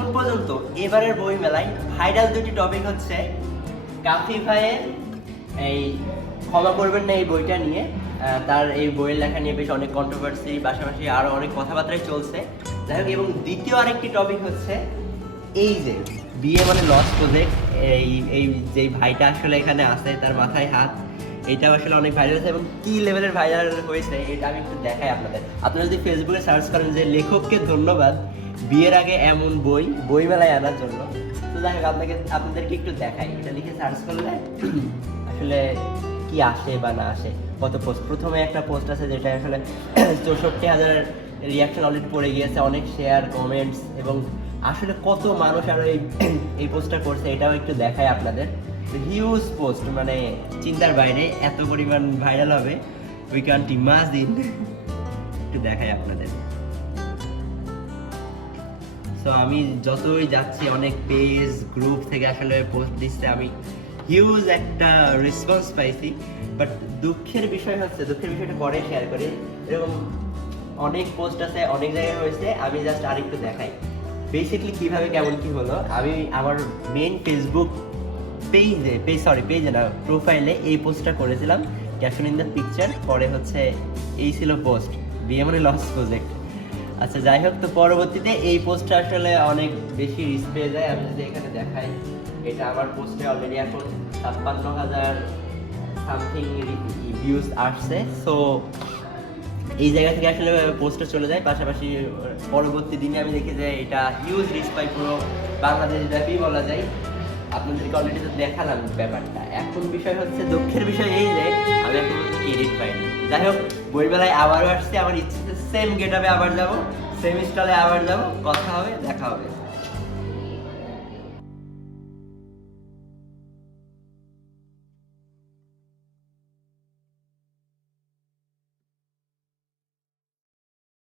এখন পর্যন্ত এবারের বই মেলায় ভাইরাল দুটি টপিক হচ্ছে কাফি ভাইয়ের এই ক্ষমা করবেন না এই বইটা নিয়ে। তার এই বইয়ের লেখা নিয়ে বেশ অনেক কন্ট্রোভার্সি, পাশাপাশি আরও অনেক কথাবার্তাই চলছে। যাই হোক, এবং দ্বিতীয় আরেকটি টপিক হচ্ছে এই যে বিয়ে মানে লস প্রজেক্ট, এই যেই ভাইটা আসলে এখানে আছে তার মাথায় হাত, এটা আসলে অনেক ভাইরাল হয়েছে এবং কি লেভেলের ভাইরাল হয়েছে এটা আমি একটু দেখাই আপনাদের। আপনারা যদি ফেসবুকে সার্চ করেন যে লেখককে ধন্যবাদ বিয়ের আগে এমন বই মেলায় আনার জন্য, তো যাই হোক আপনাদেরকে একটু দেখাই। এটা লিখে সার্চ করলে আসলে কি আসে বা না আসে, কত পোস্ট। প্রথমে একটা পোস্ট আছে যেটা আসলে 64,000 রিয়াকশন অলরেডি পড়ে গিয়েছে, অনেক শেয়ার কমেন্টস, এবং আসলে কত মানুষ আরো এই পোস্টটা করছে এটাও একটু দেখায় আপনাদের। হিউজ পোস্ট, মানে চিন্তার বাইরে এত পরিমাণ ভাইরাল হবে, উই ক্যান্ট ইমাজিন। একটু দেখাই আপনাদের। সো আমি যতই যাচ্ছি অনেক পেজ গ্রুপ থেকে আসলে পোস্ট দিচ্ছে, আমি হিউজ একটা রেসপন্স পাইছি। বাট দুঃখের বিষয়টা পরে শেয়ার করি। এরকম অনেক পোস্ট আছে, অনেক জায়গায় হয়েছে, আমি জাস্ট আরেকটু দেখাই বেসিকলি কিভাবে কেমন কি হলো। আমি আমার মেইন ফেসবুক পেজে না, প্রোফাইলে এই পোস্টটা করেছিলাম, ক্যাপশন ইন দ্য পিকচার, পরে হচ্ছে এই ছিল পোস্ট, বিয়ে মানে লস প্রজেক্ট। আচ্ছা যাই হোক, তো পরবর্তীতে এই পোস্টটা আসলে অনেক বেশি রিচ পেয়ে যায়। আমি যদি এখানে দেখাই, এটা আমার পোস্টে অলরেডি এখন 56,000 সামথিং ভিউজ আসছে। সো এই জায়গা থেকে আসলে পোস্টটা চলে যায়। পাশাপাশি পরবর্তী দিনে আমি দেখি যে এটা হিউজ রিচ পাই, পুরো বাংলাদেশ ব্যাপী বলা যায়। আপনাদেরকে অলরেডি তো দেখালাম ব্যাপারটা। এখন বিষয় হচ্ছে, দুঃখের বিষয় এই যে আমি এখন ক্রেডিট পাইনি। যাই হোক, বইমেলায় আবারও আসছে, আমার ইচ্ছে সেম গেট আপে আবার যাবো, সেম স্টলে আবার যাবো, কথা হবে, দেখা হবে।